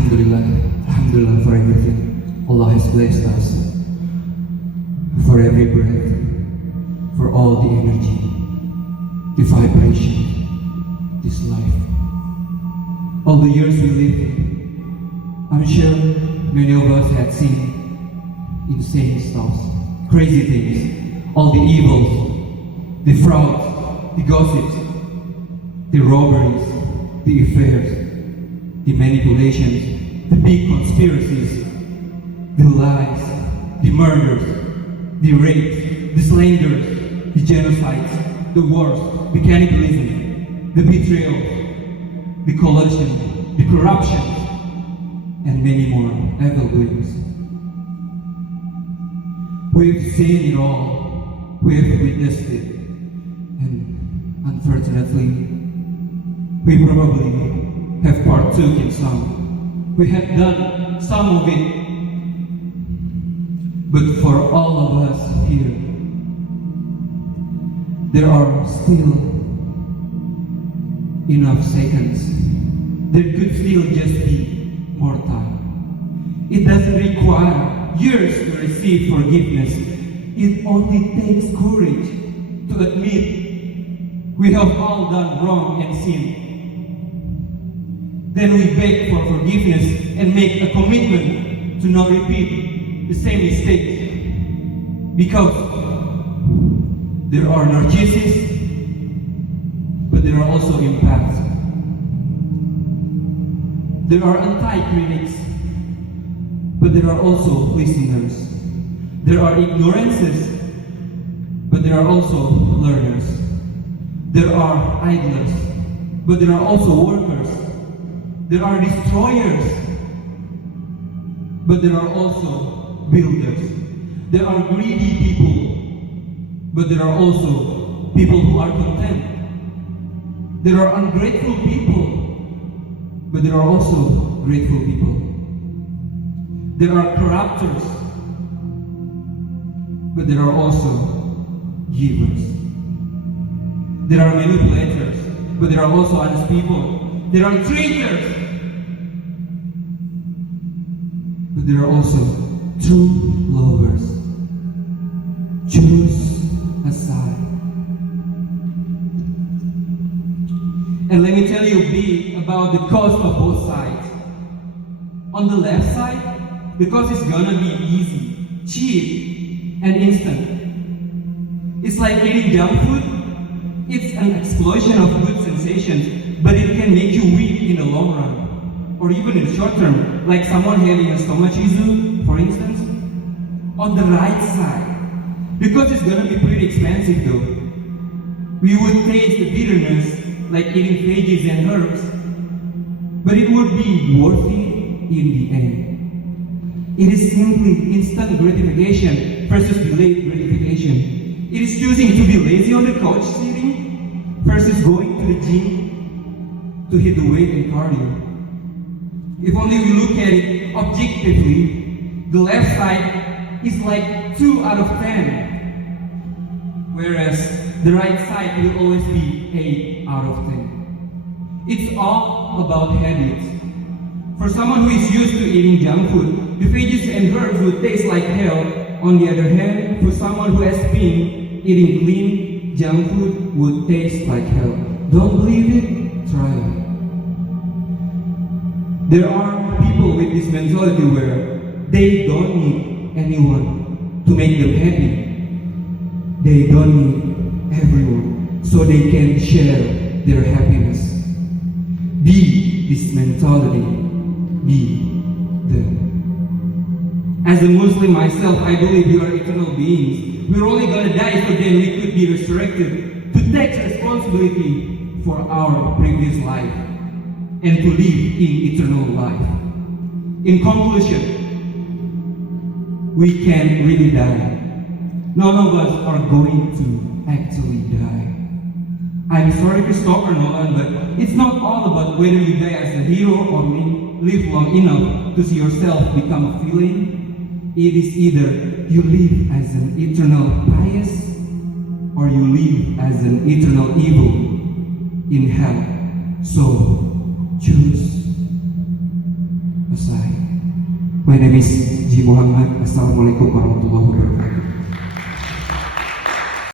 Alhamdulillah, Alhamdulillah for everything. Allah has blessed us. For every breath, for all the energy, the vibration, this life. All the years we lived in, I'm sure many of us had seen insane stuff, crazy things, all the evils, the frauds, the gossips, the robberies, the affairs, the manipulations, the big conspiracies, the lies, the murders, the rapes, the slanders, the genocides, the wars, the cannibalism, the betrayal, the collusion, the corruption, and many more evil doings. We've seen it all, we've witnessed it, and unfortunately, we probably have partook in some. We have done some of it, but for all of us here, there are still enough seconds. There could still just be more time. It doesn't require years to receive forgiveness. It only takes courage to admit we have all done wrong and sinned. Then we beg for forgiveness and make a commitment to not repeat the same mistakes. Because there are narcissists, but there are also empaths. There are anti-critics, but there are also listeners. There are ignorances, but there are also learners. There are idlers, but there are also workers. There are destroyers, but there are also builders. There are greedy people, but there are also people who are content. There are ungrateful people, but there are also grateful people. There are corruptors, but there are also givers. There are manipulators, but there are also honest people. There are traitors, but there are also true lovers. Choose a side. And let me tell you a bit about the cost of both sides. On the left side, the cost is gonna be easy, cheap, and instant. It's like eating junk food. It's an explosion of good sensations, but it can make you weak in the long run, or even in the short term, like someone having a stomach issue, for instance. On the right side, because it's gonna be pretty expensive though, we would taste the bitterness like eating veggies and herbs, but it would be worth it in the end. It is simply instant gratification versus delayed gratification. It is choosing to be lazy on the couch sitting versus going to the gym to hit the weight and cardio. If only we look at it objectively, the left side is like 2 out of 10, whereas the right side will always be 8 out of 10. It's all about habits. For someone who is used to eating junk food, the veggies and herbs would taste like hell. On the other hand, for someone who has been eating clean, junk food would taste like hell. Don't believe it? Try it. There are people with this mentality where they don't need anyone to make them happy. They don't need everyone so they can share their happiness. Be this mentality. Be them. As a Muslim myself, I believe we are eternal beings. We're only gonna die so then we could be resurrected to take responsibility for our previous life and to live in eternal life. In conclusion, we can really die. None of us are going to actually die. I'm sorry, Christopher Nolan, but it's not all about whether you die as a hero or live long enough to see yourself become a villain. It is either you live as an eternal pious or you live as an eternal evil in hell. So choose. aside. My name is G. Muhammad. Assalamualaikum warahmatullahi wabarakatuh.